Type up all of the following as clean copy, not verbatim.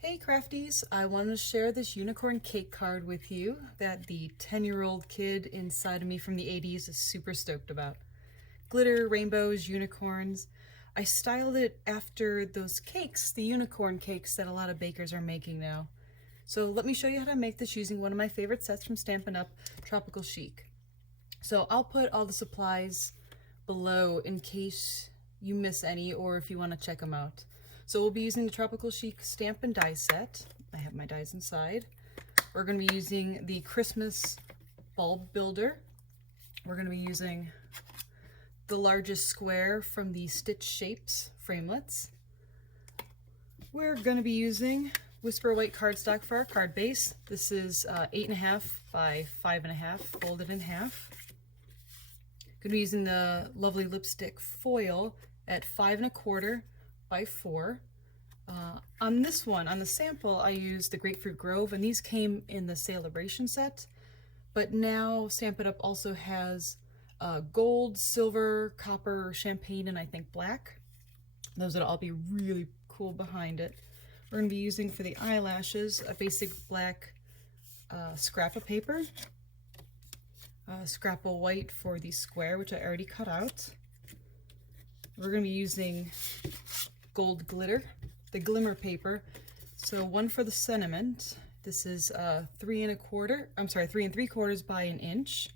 Hey crafties, I wanted to share this unicorn cake card with you that the 10-year-old kid inside of me from the 80s is super stoked about. Glitter, rainbows, unicorns. I styled it after those cakes, the unicorn cakes that a lot of bakers are making now. So let me show you how to make this using one of my favorite sets from Stampin' Up, Tropical Chic. So I'll put all the supplies below in case you miss any or if you want to check them out. So we'll be using the Tropical Chic Stampin' die set. I have my dies inside. We're going to be using the Christmas bulb builder. We're going to be using the largest square from the Stitch Shapes framelits. We're going to be using Whisper White cardstock for our card base. This is 8.5 by 5.5, folded in half. Going to be using the lovely lipstick foil at 5.25 by 4. On this one, on the sample, I used the Grapefruit Grove, and these came in the Celebration set. But now Stampin' Up also has gold, silver, copper, champagne, and I think black. Those would all be really cool behind it. We're going to be using for the eyelashes a basic black scrap of paper, scrap of white for the square, which I already cut out. We're going to be using gold glitter, the glimmer paper. So one for the sentiment. This is 3 3/3 by 1 inch.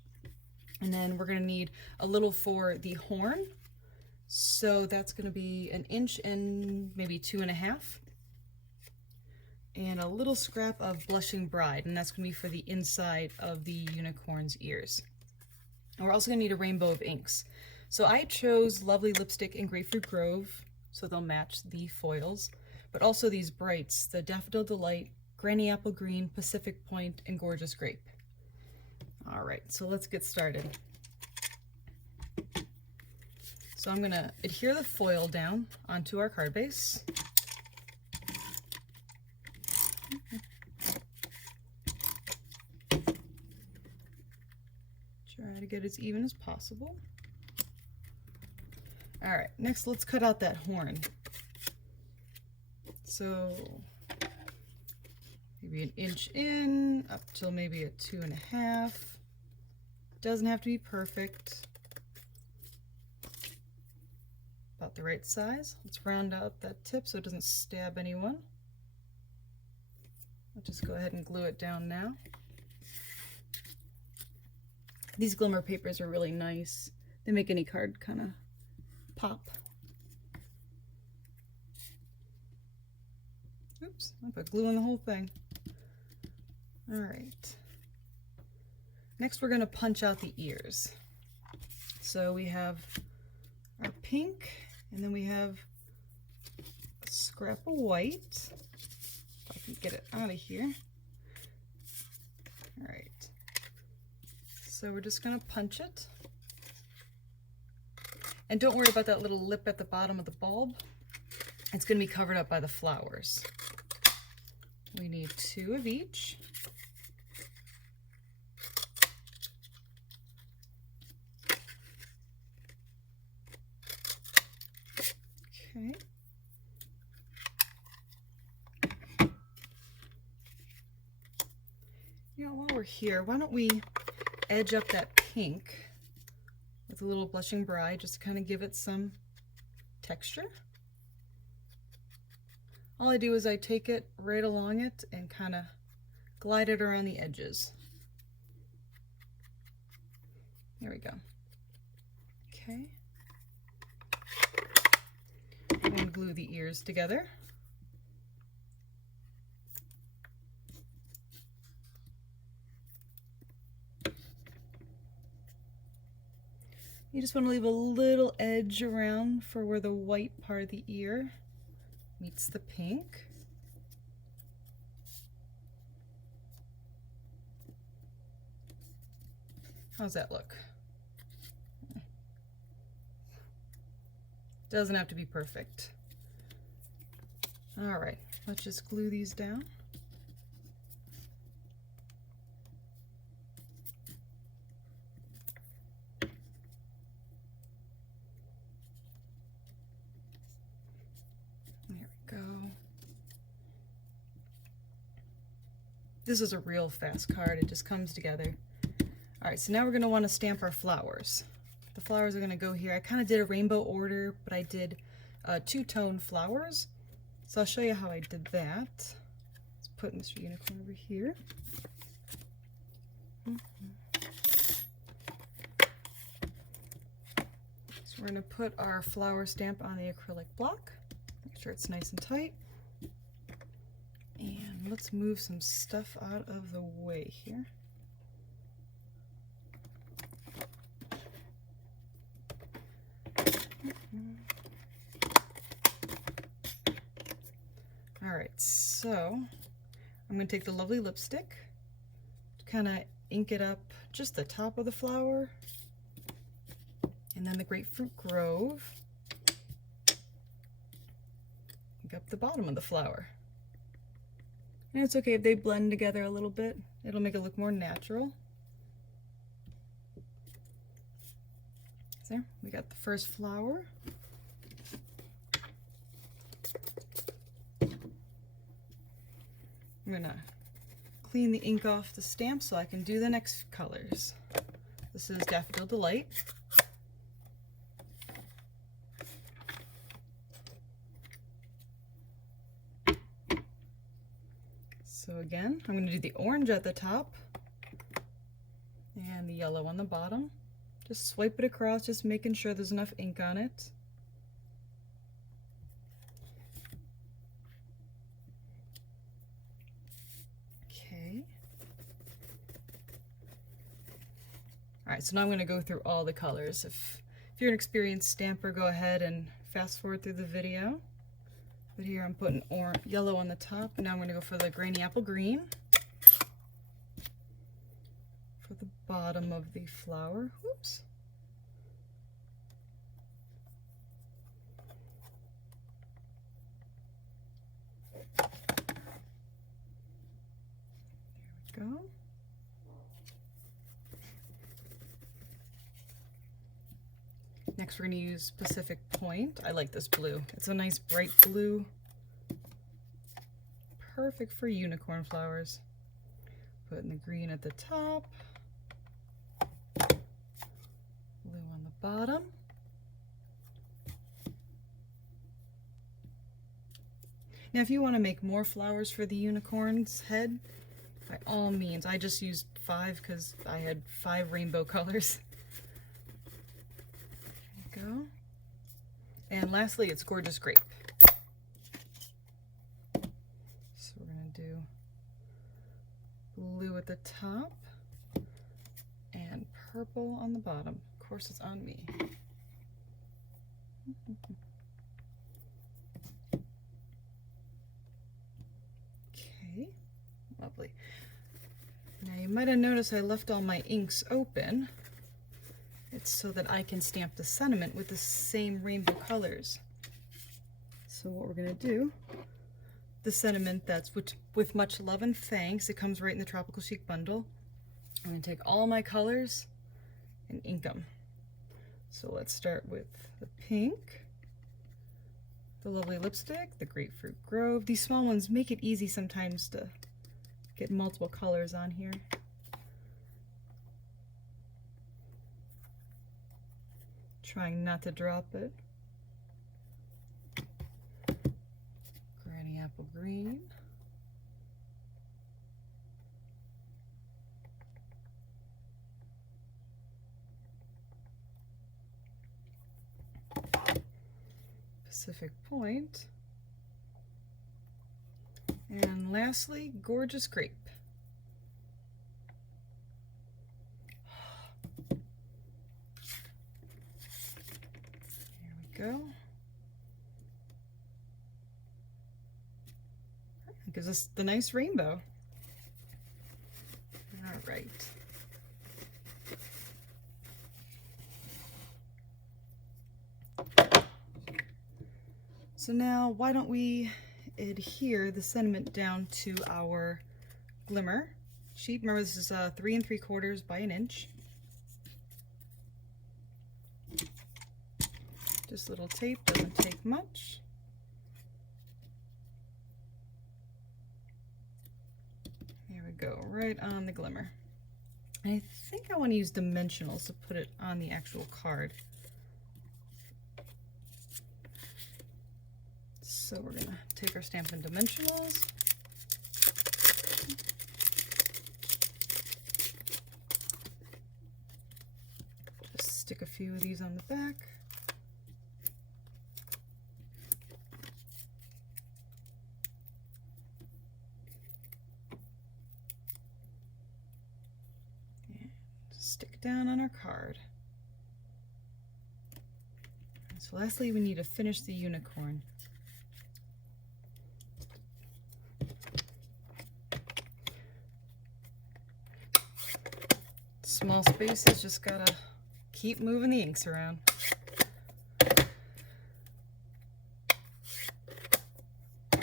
And then we're going to need a little for the horn. So that's going to be 1 inch and maybe 2.5. And a little scrap of Blushing Bride, and that's going to be for the inside of the unicorn's ears. And we're also going to need a rainbow of inks. So I chose Lovely Lipstick and Grapefruit Grove, so they'll match the foils, but also these brights, the Daffodil Delight, Granny Apple Green, Pacific Point, and Gorgeous Grape. All right, so let's get started. So I'm going to adhere the foil down onto our card base. Try to get as even as possible. All right, next let's cut out that horn. So maybe 1 inch in, up till maybe a 2.5. Doesn't have to be perfect. About the right size. Let's round out that tip so it doesn't stab anyone. I'll just go ahead and glue it down now. These glimmer papers are really nice. They make any card kind of pop. Oops, I put glue on the whole thing. All right. Next we're going to punch out the ears. So we have our pink, and then we have a scrap of white. If I can get it out of here. All right. So we're just going to punch it. And don't worry about that little lip at the bottom of the bulb. It's going to be covered up by the flowers. We need 2 of each. Okay. You know, while we're here, why don't we edge up that pink with a little Blushing Bride, just to kind of give it some texture. All I do is I take it right along it and kind of glide it around the edges. There we go. Okay. And glue the ears together. You just want to leave a little edge around for where the white part of the ear meets the pink. How's that look? Doesn't have to be perfect. All right, let's just glue these down. There we go. This is a real fast card. It just comes together. All right, so now we're going to want to stamp our flowers. The flowers are going to go here. I kind of did a rainbow order, but I did two-tone flowers. So I'll show you how I did that. Let's put Mr. Unicorn over here. So we're going to put our flower stamp on the acrylic block. Make sure it's nice and tight. And let's move some stuff out of the way here. Alright, so I'm going to take the lovely lipstick, kind of ink it up just the top of the flower, and then the Grapefruit Grove, ink up the bottom of the flower. And it's okay if they blend together a little bit, it'll make it look more natural. So we got the first flower. I'm gonna clean the ink off the stamp so I can do the next colors. This is Daffodil Delight. So again, I'm gonna do the orange at the top and the yellow on the bottom. Just swipe it across, just making sure there's enough ink on it. Alright, so now I'm going to go through all the colors. If you're an experienced stamper, go ahead and fast forward through the video. But here I'm putting yellow on the top, and now I'm going to go for the Granny Apple Green for the bottom of the flower. Whoops. There we go. Next we're going to use Pacific Point. I like this blue. It's a nice bright blue. Perfect for unicorn flowers. Putting the green at the top. Blue on the bottom. Now if you want to make more flowers for the unicorn's head, by all means, I just used 5 because I had 5 rainbow colors. Go. And lastly, it's Gorgeous Grape. So we're going to do blue at the top and purple on the bottom. Of course, it's on me. Okay, lovely. Now you might have noticed I left all my inks open. It's so that I can stamp the sentiment with the same rainbow colors. So what we're going to do, the sentiment that's with much love and thanks, it comes right in the Tropical Chic bundle. I'm going to take all my colors and ink them. So let's start with the pink, the lovely lipstick, the Grapefruit Grove. These small ones make it easy sometimes to get multiple colors on here. Trying not to drop it. Granny Apple Green. Pacific Point. And lastly, Gorgeous Grape. Go. Gives us the nice rainbow. All right. So now why don't we adhere the sentiment down to our glimmer sheet. Remember this is 3 3/4 by 1 inch. Just little tape, doesn't take much. There we go right on the glimmer. And I think I want to use dimensionals to put it on the actual card. So we're going to take our Stampin' dimensionals. Just stick a few of these on the back. And stick it down on our card. So lastly, we need to finish the unicorn. Small spaces, just gotta keep moving the inks around.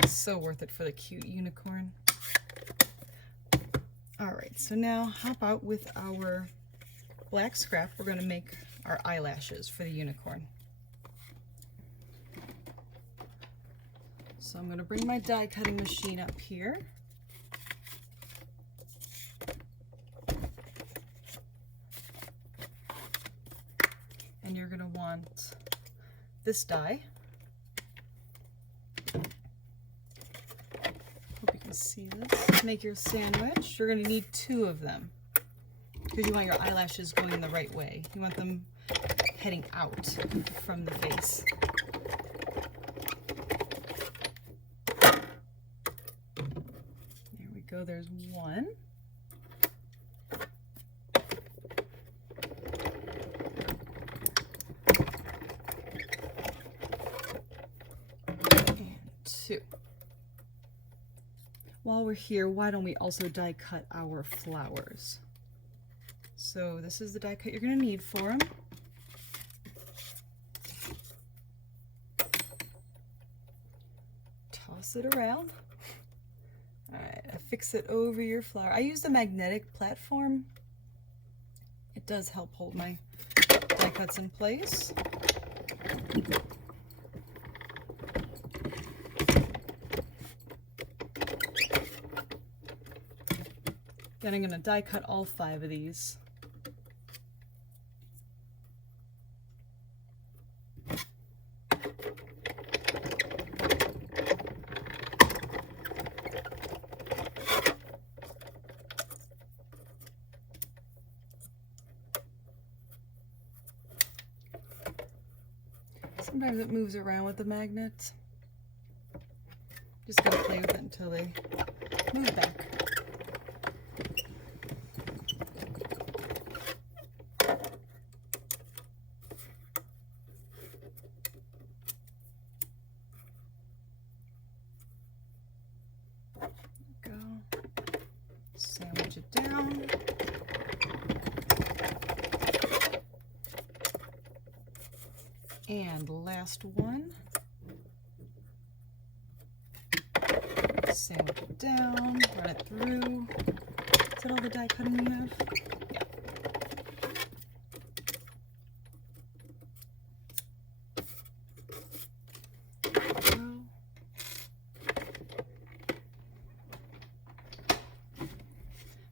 So worth it for the cute unicorn. All right, so now hop out with our black scrap. We're gonna make our eyelashes for the unicorn. So I'm going to bring my die cutting machine up here. And you're going to want this die. Hope you can see this. Make your sandwich. You're going to need 2 of them because you want your eyelashes going in the right way. You want them heading out from the face. Go, there's 1. And 2. While we're here, why don't we also die cut our flowers? So this is the die cut you're going to need for them. Toss it around. Alright, affix it over your flower. I used a magnetic platform. It does help hold my die cuts in place. Then I'm going to die cut all 5 of these. Sometimes it moves around with the magnet. Just gotta play with it until they move back. Go. Sandwich it down. And last one. Sandwich it down, run it through. Is that all the die cutting you have? Yeah.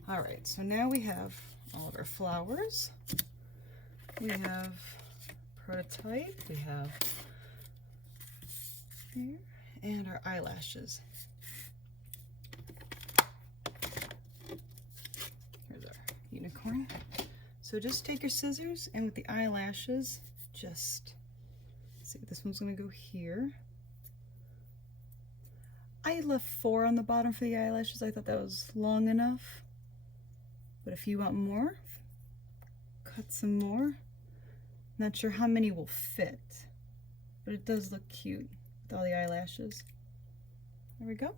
All right, so now we have all of our flowers. We have prototype, we have here, and our eyelashes. Here's our unicorn. So just take your scissors and with the eyelashes, just see, this one's gonna go here. I left 4 on the bottom for the eyelashes. I thought that was long enough. But if you want more, cut some more. Not sure how many will fit, but it does look cute with all the eyelashes. There we go.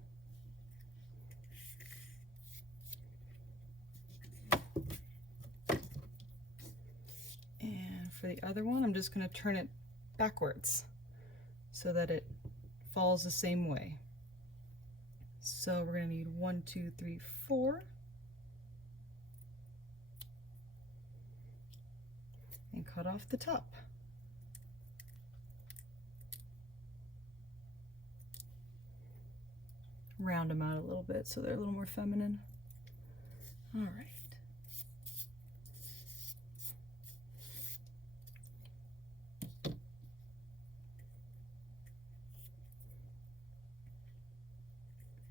And for the other one, I'm just going to turn it backwards so that it falls the same way. So we're going to need 1, 2, 3, 4. And cut off the top. Round them out a little bit so they're a little more feminine. All right.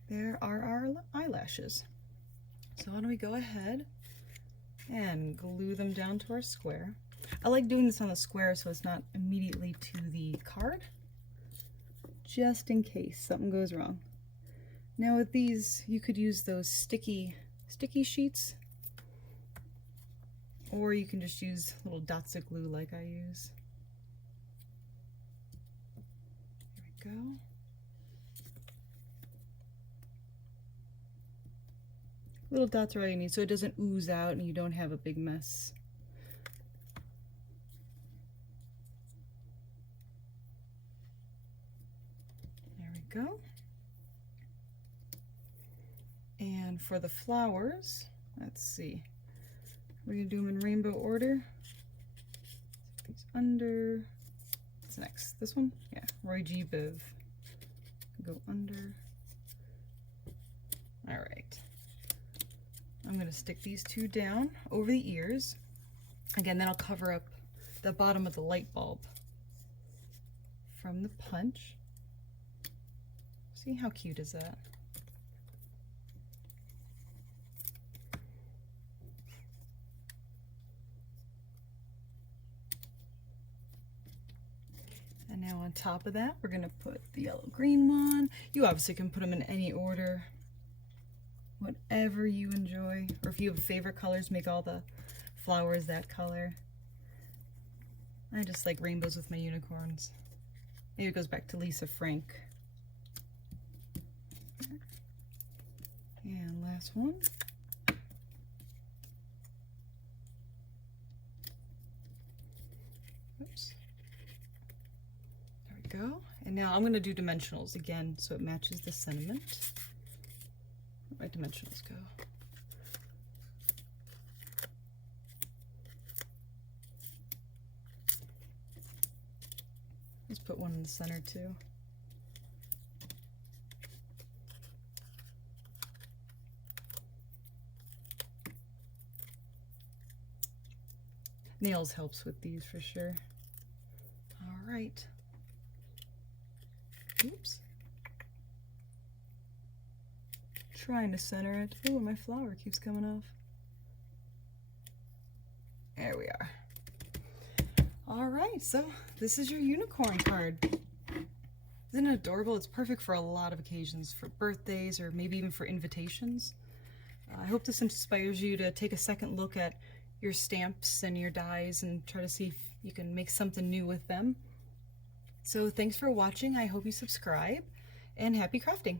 There are our eyelashes. So why don't we go ahead and glue them down to our square. I like doing this on the square so it's not immediately to the card, just in case something goes wrong. Now with these, you could use those sticky sheets, or you can just use little dots of glue like I use. There we go. Little dots are all you need so it doesn't ooze out and you don't have a big mess. There we go. And for the flowers, let's see. We're gonna do them in rainbow order. These under. What's next? This one? Yeah, Roy G. Biv. Go under. All right. I'm going to stick these two down over the ears. Again, then I'll cover up the bottom of the light bulb from the punch. See how cute is that? And now on top of that, we're going to put the yellow-green one. You obviously can put them in any order, whatever you enjoy. Or if you have favorite colors, make all the flowers that color. I just like rainbows with my unicorns. Maybe it goes back to Lisa Frank. And last one. Oops. There we go. And now I'm going to do dimensionals again so it matches the sentiment. Where'd my dimensionals go? Let's put one in the center too. Nails helps with these for sure. All right. Oops. Trying to center it. Oh, my flower keeps coming off. There we are. All right, so this is your unicorn card. Isn't it adorable? It's perfect for a lot of occasions, for birthdays or maybe even for invitations. I hope this inspires you to take a second look at your stamps and your dies and try to see if you can make something new with them. So thanks for watching. I hope you subscribe, and happy crafting.